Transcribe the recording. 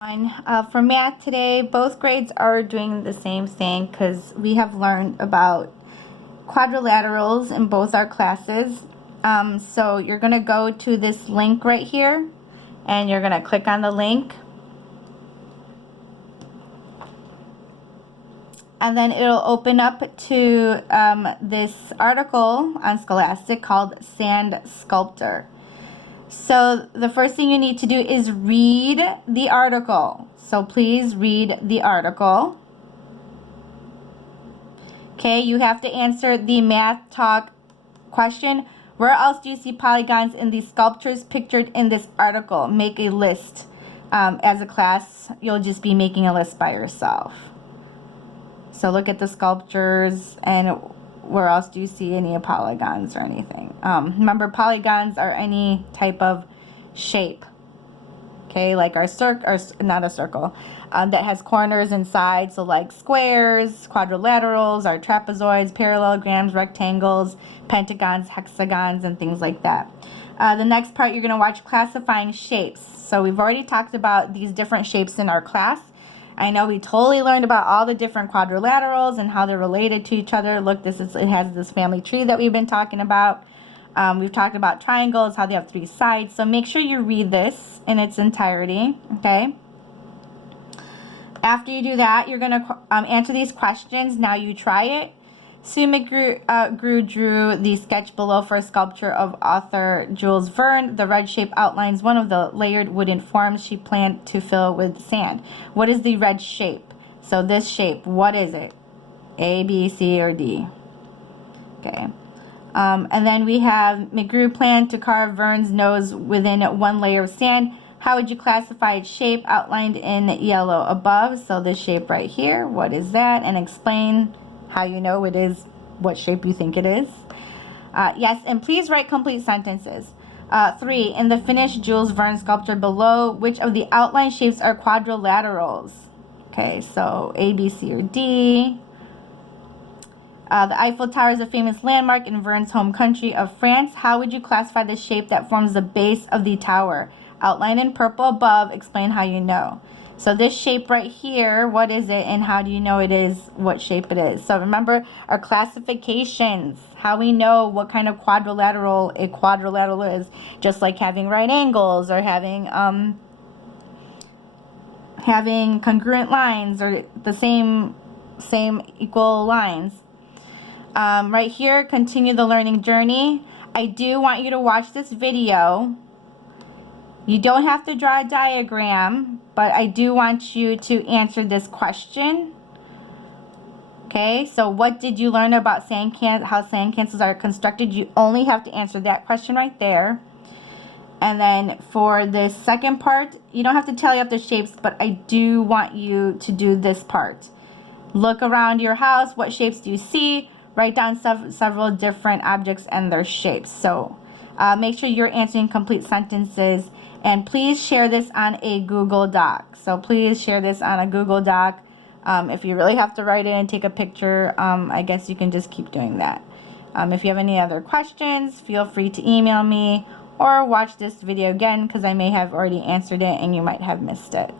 For math today, both grades are doing the same thing because we have learned about quadrilaterals in both our classes. So you're going to go to this link right here and you're going to click on the link. And then it'll open up to this article on Scholastic called Sand Sculptor. So the first thing you need to do is read the article. So please read the article. Okay, you have to answer the math talk question. Where else do you see polygons in the sculptures pictured in this article? Make a list. As a class, you'll just be making a list by yourself. So look at the sculptures and where else do you see any polygons or anything? Remember, polygons are any type of shape. Okay, like our not a circle, that has corners and sides. So like squares, quadrilaterals, our trapezoids, parallelograms, rectangles, pentagons, hexagons, and things like that. The next part, you're going to watch classifying shapes. So we've already talked about these different shapes in our class. I know we totally learned about all the different quadrilaterals and how they're related to each other. Look, it has this family tree that we've been talking about. We've talked about triangles, how they have 3 sides. So make sure you read this in its entirety, okay? After you do that, you're going to answer these questions. Now you try it. Sue McGrew drew the sketch below for a sculpture of author Jules Verne. The red shape outlines one of the layered wooden forms she planned to fill with sand. What is the red shape? So this shape, what is it? A, B, C, or D? Okay. And then we have McGrew planned to carve Verne's nose within 1 layer of sand. How would you classify its shape outlined in yellow above? So this shape right here, what is that? And explain how you know it is what shape you think it is. Yes, and please write complete sentences. 3, in the finished Jules Verne sculpture below, which of the outline shapes are quadrilaterals? Okay, so A, B, C, or D. The Eiffel Tower is a famous landmark in Verne's home country of France. How would you classify the shape that forms the base of the tower? Outlined in purple above, explain how you know. So this shape right here, what is it and how do you know it is what shape it is? So remember our classifications, how we know what kind of quadrilateral a quadrilateral is, just like having right angles or having congruent lines or the same equal lines. Right here, continue the learning journey. I do want you to watch this video. You don't have to draw a diagram, but I do want you to answer this question. Okay, so what did you learn about how sand castles are constructed? You only have to answer that question right there. And then for the second part, you don't have to tally up the shapes, but I do want you to do this part. Look around your house. What shapes do you see? Write down several different objects and their shapes. So make sure you're answering complete sentences. And please share this on a Google Doc. So please share this on a Google Doc. If you really have to write it and take a picture, I guess you can just keep doing that. If you have any other questions, feel free to email me or watch this video again because I may have already answered it and you might have missed it.